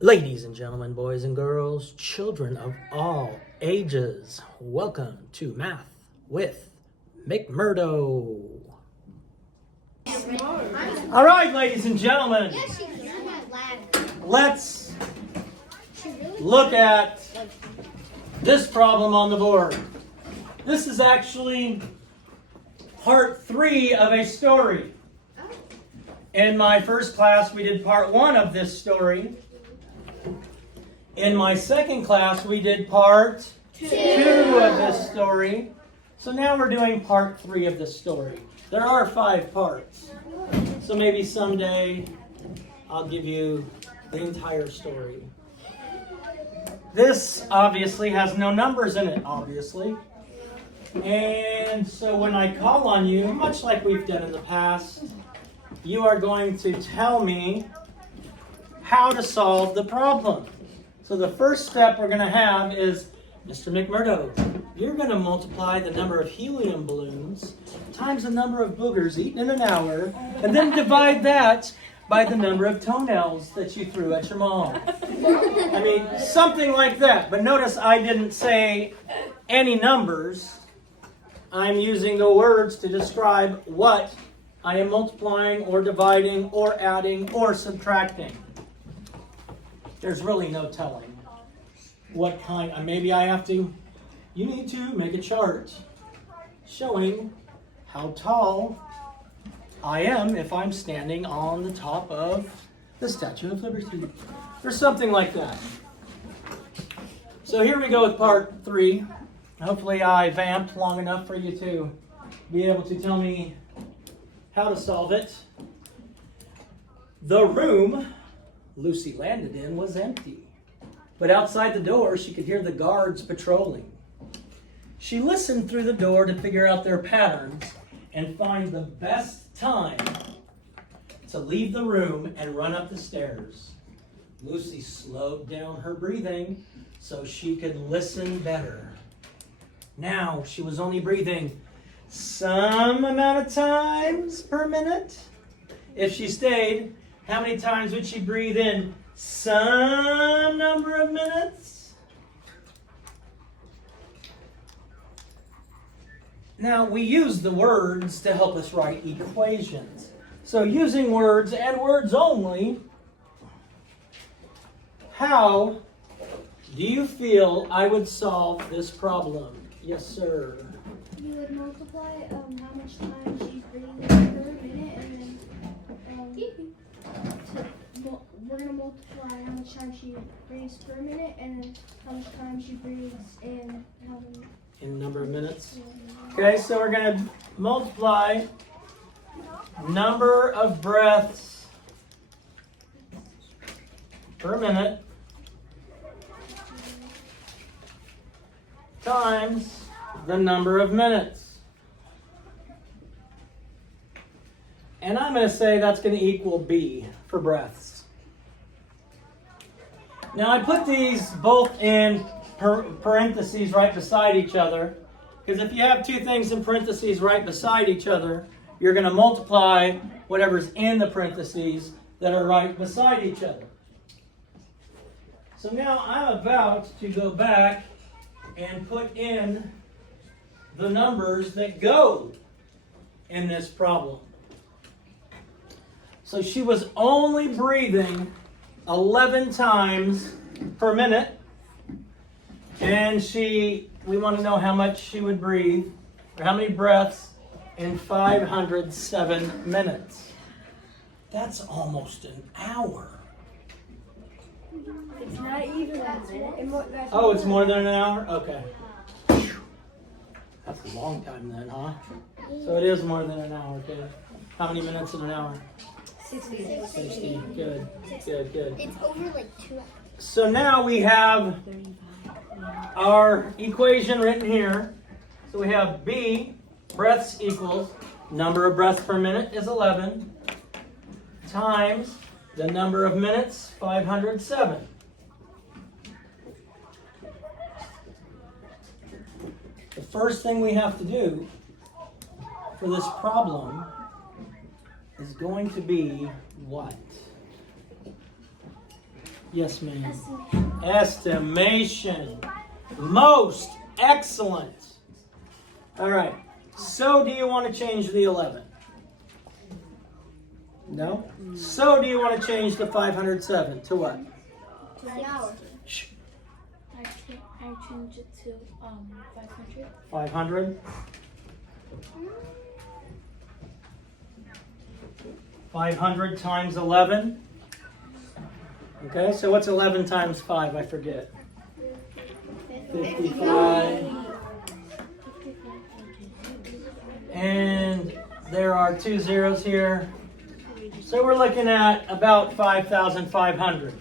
Ladies and gentlemen, boys and girls, children of all ages, welcome to Math with McMurdo. All right, ladies and gentlemen, let's look at this problem on the board. This is actually part 3 of a story. In my first class, we did part 1 of this story. In my second class, we did part 2 of this story. So now we're doing part 3 of this story. There are 5 parts. So maybe someday I'll give you the entire story. This obviously has no numbers in it, obviously. And so when I call on you, much like we've done in the past, you are going to tell me how to solve the problem. So the first step we're going to have is, Mr. McMurdo, you're going to multiply the number of helium balloons times the number of boogers eaten in an hour, and then divide that by the number of toenails that you threw at your mom. I mean, something like that. But notice I didn't say any numbers. I'm using the words to describe what I am multiplying or dividing or adding or subtracting. There's really no telling what kind. Maybe you need to make a chart showing how tall I am if I'm standing on the top of the Statue of Liberty, or something like that. So here we go with part 3. Hopefully I vamped long enough for you to be able to tell me how to solve it. The room Lucy landed in was empty, but outside the door she could hear the guards patrolling. She listened through the door to figure out their patterns and find the best time to leave the room and run up the stairs. Lucy slowed down her breathing so she could listen better. Now she was only breathing some amount of times per minute. If she stayed, how many times would she breathe in some number of minutes? Now, we use the words to help us write equations. So using words and words only, how do you feel I would solve this problem? Yes, sir. You would multiply how much time she's breathing per minute, and then we're going to multiply how much time she breathes per minute, and then how much time she breathes in number of minutes. Okay, so we're going to multiply number of breaths per minute times the number of minutes. And I'm going to say that's going to equal B for breaths. Now I put these both in parentheses right beside each other, because if you have two things in parentheses right beside each other, you're going to multiply whatever's in the parentheses that are right beside each other. So now I'm about to go back and put in the numbers that go in this problem. So she was only breathing 11 times per minute, and we want to know how much she would breathe, or how many breaths in 507 minutes. That's almost an hour. It's not even Oh, it's more than an hour? Okay. That's a long time then, huh? So it is more than an hour, good. How many minutes in an hour? 60. 60. Good. Good. It's over like 2 hours. So now we have our equation written here. So we have B, breaths equals, number of breaths per minute is 11, times the number of minutes, 507. The first thing we have to do for this problem is going to be what? Yes, ma'am. Estimation. Estimation. Most excellent. All right. So do you want to change the 11? No? So do you want to change the 507 to what? To the hour. Shh. I change it to 500. 500. 500 times 11. Okay, so what's 11 times 5? I forget. 55. And there are 2 zeros here. So we're looking at about 5,500.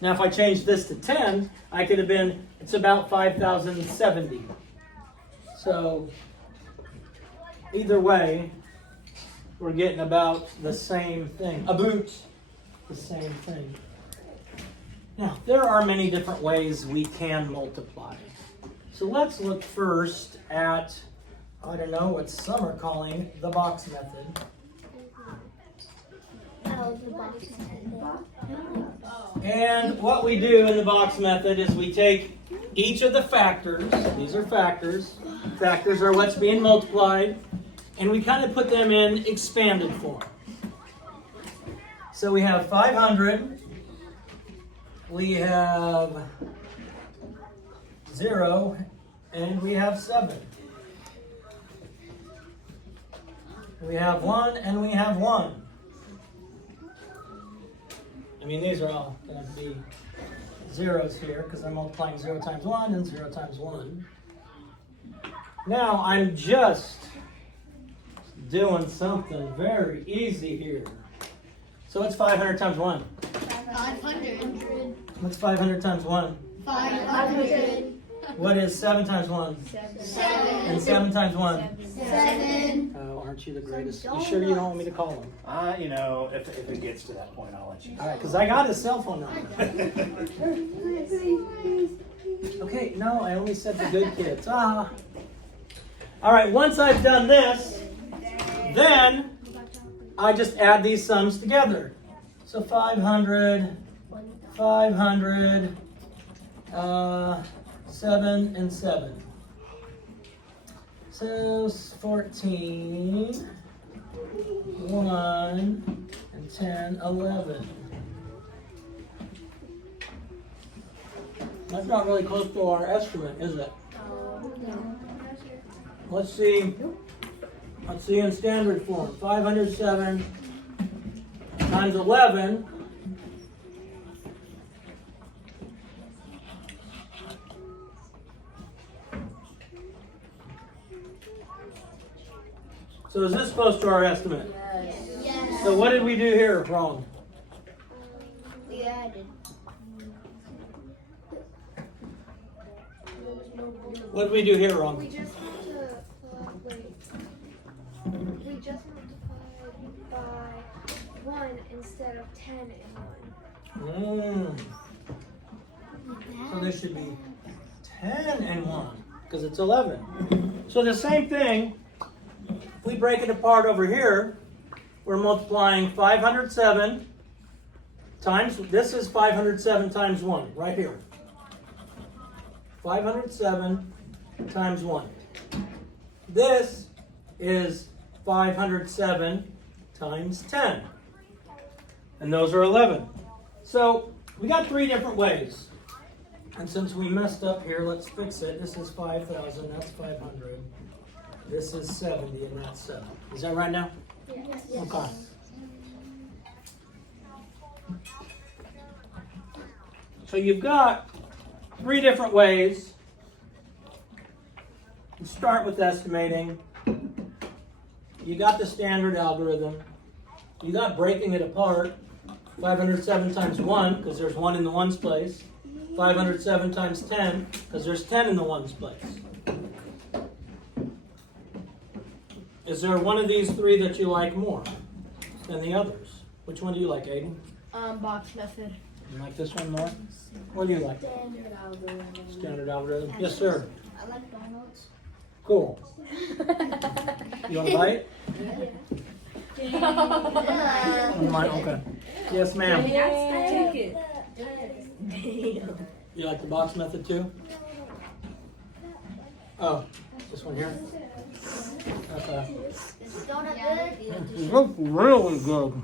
Now if I change this to 10, I could have been, it's about 5,070. So either way, we're getting about the same thing. About the same thing. Now, there are many different ways we can multiply. So let's look first at, I don't know what some are calling the box method. Oh, the box method. And what we do in the box method is we take each of the factors, these are factors, factors are what's being multiplied, and we kind of put them in expanded form. So we have 500, we have 0, and we have 7. We have 1 and we have 1. I mean, these are all going to be zeros here because I'm multiplying 0 times 1 and 0 times 1. Now, I'm just doing something very easy here. So what's 500 times 1? 500. What's 500 times 1? 500. What is 7 times 1? 7. And 7 times 1? 7. Oh, aren't you the greatest? You sure you don't want me to call him? You know, if it gets to that point, I'll let you. All right, because I got his cell phone number. Okay, no, I only said the good kids. All right, once I've done this, then I just add these sums together. So 500, 500, 7 and 7. So 14, 1, and 10, 11. That's not really close to our estimate, is it? Let's see. Let's see in standard form. 507 times 11. So is this close to our estimate? Yes. So what did we do here wrong? We added. What did we do here We wrong? just wait. We just multiplied by 1 instead of 10 and 1. So this should be 10 and 1 because it's 11. So the same thing, if we break it apart over here, we're multiplying 507 times, this is 507 times 1, right here. 507 times 1. This is 507 times 10. And those are 11. So we got 3 different ways. And since we messed up here, let's fix it. This is 5,000, that's 500. This is 70, and that's 7. Is that right now? Yes. Okay. So you've got 3 different ways. You start with estimating. You got the standard algorithm. You got breaking it apart. 507 times 1, because there's 1 in the ones place. 507 times 10, because there's 10 in the ones place. Is there one of these 3 that you like more than the others? Which one do you like, Aiden? Box method. You like this one more? What do you like? Standard algorithm. Standard algorithm? Yes, sir. I like Donald's. Cool. You want to bite? Yeah. Okay. Yes, ma'am. Take it. You like the box method too? Oh, this one here? Okay. Looks really good.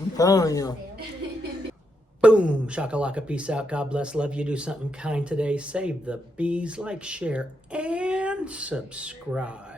I'm telling you. Boom! Shakalaka, peace out. God bless. Love you. Do something kind today. Save the bees. Like, share, and subscribe.